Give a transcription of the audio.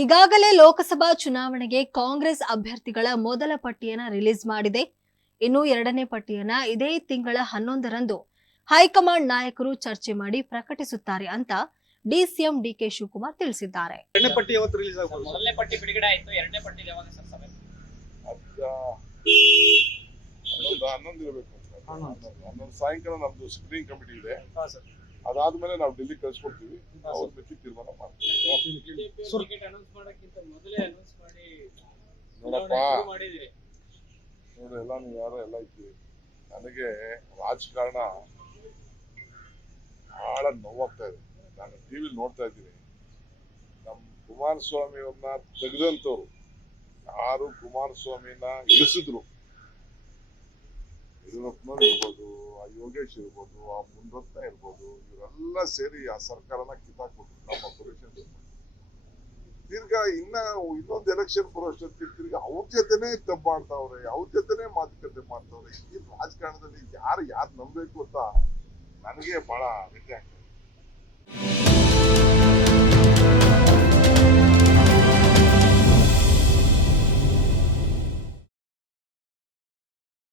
ಈಗಾಗಲೇ ಲೋಕಸಭಾ ಚುನಾವಣೆಗೆ ಕಾಂಗ್ರೆಸ್ ಅಭ್ಯರ್ಥಿಗಳ ಮೊದಲ ಪಟ್ಟಿಯನ್ನ ರಿಲೀಸ್ ಮಾಡಿದೆ. ಇನ್ನು ಎರಡನೇ ಪಟ್ಟಿಯನ್ನ ಇದೇ ತಿಂಗಳ 11ರಂದು ಹೈಕಮಾಂಡ್ ನಾಯಕರು ಚರ್ಚೆ ಮಾಡಿ ಪ್ರಕಟಿಸುತ್ತಾರೆ ಅಂತ ಡಿಸಿಎಂ ಡಿಕೆ ಶಿವಕುಮಾರ್ ತಿಳಿಸಿದ್ದಾರೆ. ಎರಡನೇ ಪಟ್ಟಿ ಯಾವತ್ತು ರಿಲೀಸ್ ಆಗಬಹುದು? ಮೊದಲನೇ ಪಟ್ಟಿ ಬಿಡುಗಡೆ ಆಯ್ತು, ಎರಡನೇ ಪಟ್ಟಿ ಯಾವಾಗ ಸರ್ ಸಭೆ? ಹನ್ನೊಂದು ಇರಬೇಕು. 11 ಸಾಯಂಕಾಲ ನಮ್ದು ಸ್ಕ್ರೀನಿಂಗ್ ಕಮಿಟಿ ಇದೆ. ಹಾ ಸರ್. ಅದಾದ್ಮೇಲೆ ನಾವು ಡೆಲ್ಲಿ ಕಳ್ಸಿಕೊಡ್ತೀವಿ. ಅವ್ರ ಮಿತಿ ತೀರ್ಮಾನ ಮಾಡ್ತೀವಿ. ಟಿಕೆಟ್ ಅನೌನ್ಸ್ ಮಾಡೋಕ್ಕಿಂತ ಮೊದಲೇ ಅನೌನ್ಸ್ ಮಾಡಿ ನೋಡಪ್ಪ, ಮಾಡಿದ್ರಿ. ನೋಡಿ ಎಲ್ಲ ನೀವು ಯಾರೋ ಎಲ್ಲ ಇದ್ದೀವಿ. ನನಗೆ ರಾಜಕಾರಣ ಬಹಳ ನೋವಾಗ್ತಾ ಇದೆ. ನಾನು ಟಿವಿ ನೋಡ್ತಾ ಇದ್ದೀನಿ. ನಮ್ಮ ಕುಮಾರಸ್ವಾಮಿ ಅವ್ರನ್ನ ತೆಗೆದಂತವ್ರು ಯಾರು ಕುಮಾರಸ್ವಾಮಿನ ಇಳಿಸಿದ್ರು, ಯಡಿಯೂರಪ್ಪನವ್ರು ಇರ್ಬೋದು, ಆ ಯೋಗೇಶ್ ಇರ್ಬೋದು, ಆ ಮುನ್ರತ್ನ ಇರ್ಬೋದು, ಇವರೆಲ್ಲ ಸೇರಿ ಆ ಸರ್ಕಾರನ ಕಿತ್ತಾಕ್ಬಿಟ್ರು ನಮ್ಮ ಪೊಲಿಷನ್. ತಿರ್ಗಾ ಇನ್ನೊಂದು ಎಲೆಕ್ಷನ್ ಬರೋಷ್ಟೊತ್ತಿಗೆ ತಿರ್ಗಾ ಅವ್ರ ಜೊತೆನೆ ತಪ್ಪು ಮಾಡ್ತಾವ್ರೆ, ಅವ್ರ ಜೊತೆನೆ ಮಾತುಕತೆ ಮಾಡ್ತಾವ್ರೆ. ಈ ರಾಜಕಾರಣದಲ್ಲಿ ಯಾರು ನಂಬಬೇಕು ಅಂತ ನನಗೆ ಬಹಳ ವ್ಯತ್ಯಾಸ ಆಗ್ತದೆ.